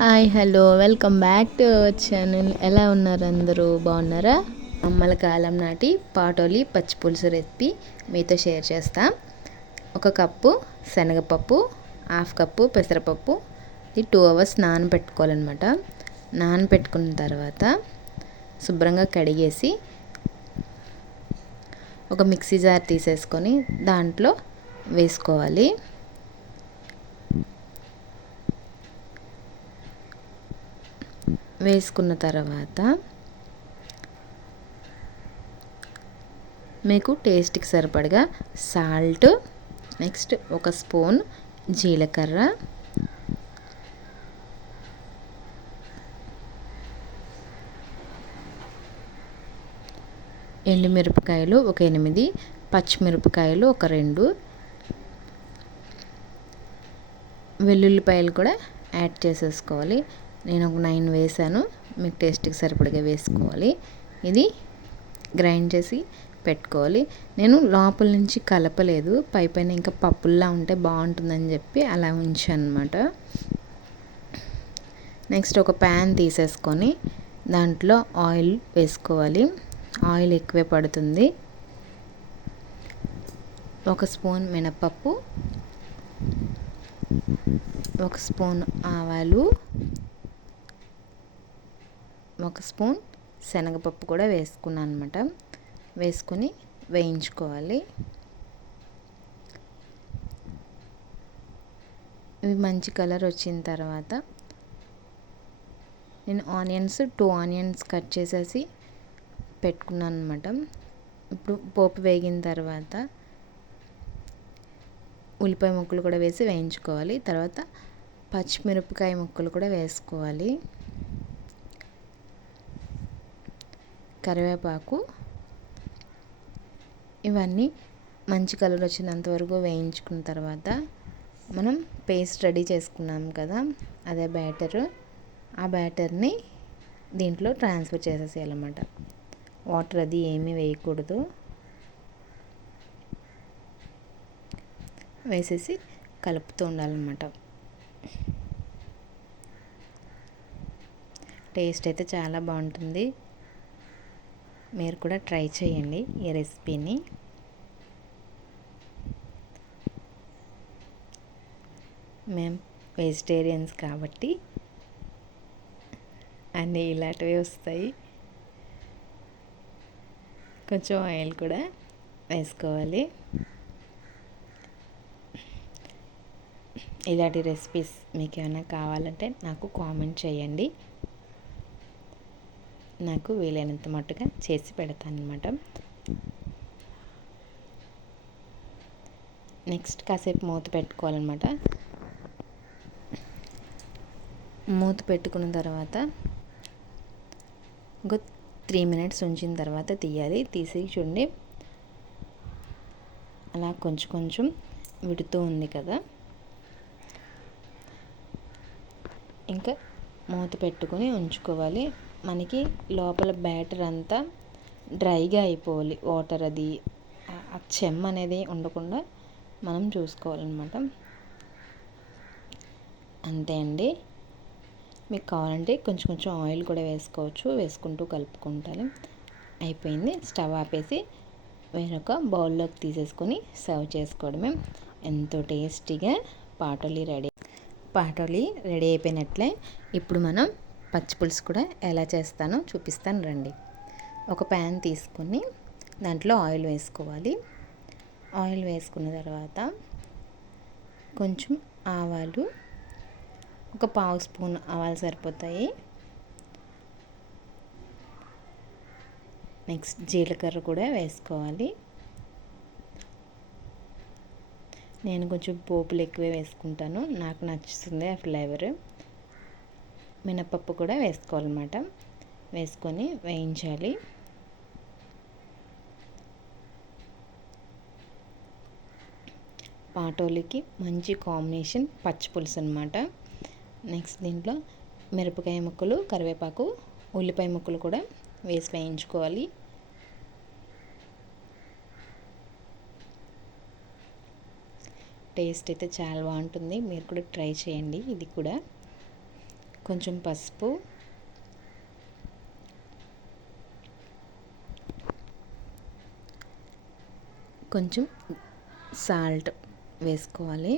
Hi hello welcome back to our channel. ఎలా ఉన్నారు అందరూ? బాగున్నారా? అమ్మల కాలం నాటి పాటోలి పచ్చిపులుసు రెసిపీ మీతో షేర్ చేస్తా. 1 కప్పు శనగపప్పు, 1/2 కప్పు పెసరపప్పు, ఇది 2 అవర్స్ నానబెట్టుకోవాలన్నమాట. నానబెట్టుకున్న తర్వాత శుభ్రంగా కడిగేసి ఒక మిక్సీ జార్ తీసేసుకొని దాంట్లో వేసుకోవాలి. వేసుకున్న తర్వాత మీకు టేస్ట్కి సరిపడగా సాల్ట్, నెక్స్ట్ 1 స్పూన్ జీలకర్ర, ఎండుమిరపకాయలు ఒక 8, పచ్చిమిరపకాయలు ఒక 2, వెల్లుల్లిపాయలు కూడా యాడ్ చేసేసుకోవాలి. నేను ఒక 9 వేసాను. మీకు టేస్ట్కి సరిపడగా వేసుకోవాలి. ఇది గ్రైండ్ చేసి పెట్టుకోవాలి. నేను లోపల నుంచి కలపలేదు, పైన ఇంకా పప్పుల్లా ఉంటే బాగుంటుందని చెప్పి అలా ఉంచాను అన్నమాట. నెక్స్ట్ ఒక ప్యాన్ తీసేసుకొని దాంట్లో ఆయిల్ వేసుకోవాలి. ఆయిల్ ఎక్కువే పడుతుంది. 1 స్పూన్ మినపప్పు, 1 స్పూన్ ఆవాలు, 1 స్పూన్ శనగపప్పు కూడా వేసుకున్నాను అనమాట. వేసుకొని వేయించుకోవాలి. ఇవి మంచి కలర్ వచ్చిన తర్వాత నేను 2 ఆనియన్స్ కట్ చేసేసి పెట్టుకున్నాను అనమాట. ఇప్పుడు పోపు వేగిన తర్వాత ఉల్లిపాయ ముక్కలు కూడా వేసి వేయించుకోవాలి. తర్వాత పచ్చిమిరపకాయ ముక్కలు కూడా వేసుకోవాలి. కరివేపాకు, ఇవన్నీ మంచి కలర్ వచ్చినంత వరకు వేయించుకున్న తర్వాత మనం పేస్ట్ రెడీ చేసుకున్నాం కదా, అదే బ్యాటర్. ఆ బ్యాటర్ని దీంట్లో ట్రాన్స్ఫర్ చేసేసేయాలన్నమాట. వాటర్ అది ఏమీ వేయకూడదు. వేసేసి కలుపుతూ ఉండాలన్నమాట. టేస్ట్ అయితే చాలా బాగుంటుంది. మీరు కూడా ట్రై చేయండి ఈ రెసిపీని. మేము వెజిటేరియన్స్ కాబట్టి అన్నీ ఇలాంటివి వస్తాయి. కొంచెం ఆయిల్ కూడా వేసుకోవాలి. ఇలాంటి రెసిపీస్ మీకు ఏమైనా కావాలంటే నాకు కామెంట్ చేయండి. నాకు వీలైనంత మట్టుగా చేసి పెడతాను అన్నమాట. నెక్స్ట్ కాసేపు మూత పెట్టుకోవాలన్నమాట. మూత పెట్టుకున్న తర్వాత ఒక 3 మినిట్స్ ఉంచిన తర్వాత తీయాలి. తీసి చూడండి, అలా కొంచెం కొంచెం విడుతూ ఉంది కదా. ఇంకా మూత పెట్టుకొని ఉంచుకోవాలి. మనకి లోపల బ్యాటర్ అంతా డ్రైగా అయిపోవాలి. వాటర్ అది ఆ చెమ్మ అనేది ఉండకుండా మనం చూసుకోవాలన్నమాట. అంతే అండి. మీకు కావాలంటే కొంచెం కొంచెం ఆయిల్ కూడా వేసుకోవచ్చు. వేసుకుంటూ కలుపుకుంటాను. అయిపోయింది. స్టవ్ ఆపేసి వేరొక బౌల్లోకి తీసేసుకొని సర్వ్ చేసుకోవడమే. ఎంతో టేస్టీగా పాటోలి రెడీ అయిపోయినట్లే. ఇప్పుడు మనం పచ్చిపులుసు కూడా ఎలా చేస్తానో చూపిస్తాను రండి. ఒక ప్యాన్ తీసుకొని దాంట్లో ఆయిల్ వేసుకోవాలి. ఆయిల్ వేసుకున్న తర్వాత కొంచెం ఆవాలు, ఒక 1/2 స్పూన్ ఆవాలు సరిపోతాయి. నెక్స్ట్ జీలకర్ర కూడా వేసుకోవాలి. నేను కొంచెం పోపులు ఎక్కువే వేసుకుంటాను, నాకు నచ్చుతుంది ఆ ఫ్లేవర్. మినపప్పు కూడా వేసుకోవాలన్నమాట. వేసుకొని వేయించాలి. పాటోలికి మంచి కాంబినేషన్ పచ్చిపులుసు అన్నమాట. నెక్స్ట్ దీంట్లో మిరపకాయ ముక్కలు, కరివేపాకు, ఉల్లిపాయ ముక్కలు కూడా వేసి వేయించుకోవాలి. టేస్ట్ అయితే చాలా బాగుంటుంది. మీరు కూడా ట్రై చేయండి. ఇది కూడా కొంచెం పసుపు, కొంచెం సాల్ట్ వేసుకోవాలి.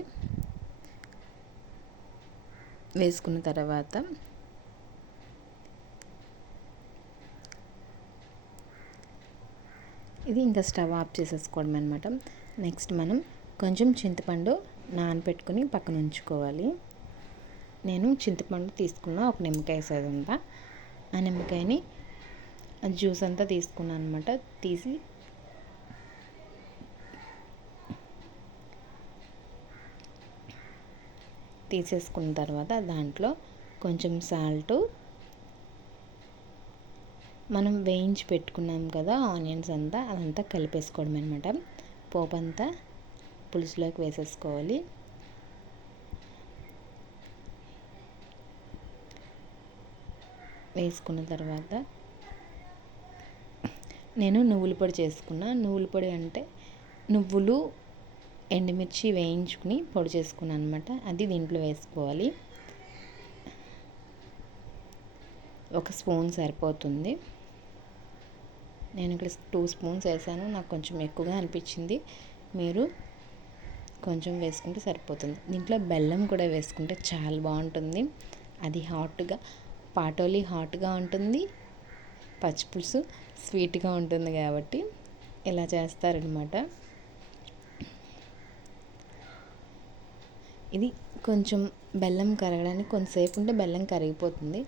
వేసుకున్న తర్వాత ఇది ఇంకా స్టవ్ ఆఫ్ చేసేసుకోవడం అనమాట. నెక్స్ట్ మనం కొంచెం చింతపండు నానబెట్టుకొని పక్కన ఉంచుకోవాలి. నేను చింతపండు తీసుకున్న ఒక నిమ్మకాయ సైజ్ అంతా. ఆ నిమ్మకాయని జ్యూస్ అంతా తీసుకున్నాను అనమాట. తీసేసుకున్న తర్వాత దాంట్లో కొంచెం సాల్టు, మనం వేయించి పెట్టుకున్నాం కదా ఆనియన్స్ అంతా, అదంతా కలిపేసుకోవడం అనమాట. పోపు అంతా పులుసులోకి వేసేసుకోవాలి. వేసుకున్న తర్వాత నేను నువ్వుల పొడి చేసుకున్నా. నువ్వుల పొడి అంటే నువ్వులు, ఎండుమిర్చి వేయించుకుని పొడి చేసుకున్నాను అనమాట. అది దీంట్లో వేసుకోవాలి. 1 స్పూన్ సరిపోతుంది. నేను ఇక్కడ 2 స్పూన్స్ వేసాను. నాకు కొంచెం ఎక్కువగా అనిపించింది. మీరు కొంచెం వేసుకుంటే సరిపోతుంది. దీంట్లో బెల్లం కూడా వేసుకుంటే చాలా బాగుంటుంది. అది హాట్గా, పాటోలి హాట్గా ఉంటుంది, పచ్చిపులుసు స్వీట్గా ఉంటుంది కాబట్టి ఇలా చేస్తారనమాట. ఇది కొంచెం బెల్లం కరగడానికి కొంతసేపు ఉంటే బెల్లం కరిగిపోతుంది.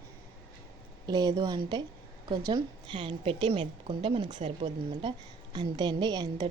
లేదు అంటే కొంచెం హ్యాండ్ పెట్టి మెదుపుకుంటే మనకు సరిపోతుంది అనమాట. అంతే అండి, ఎంతో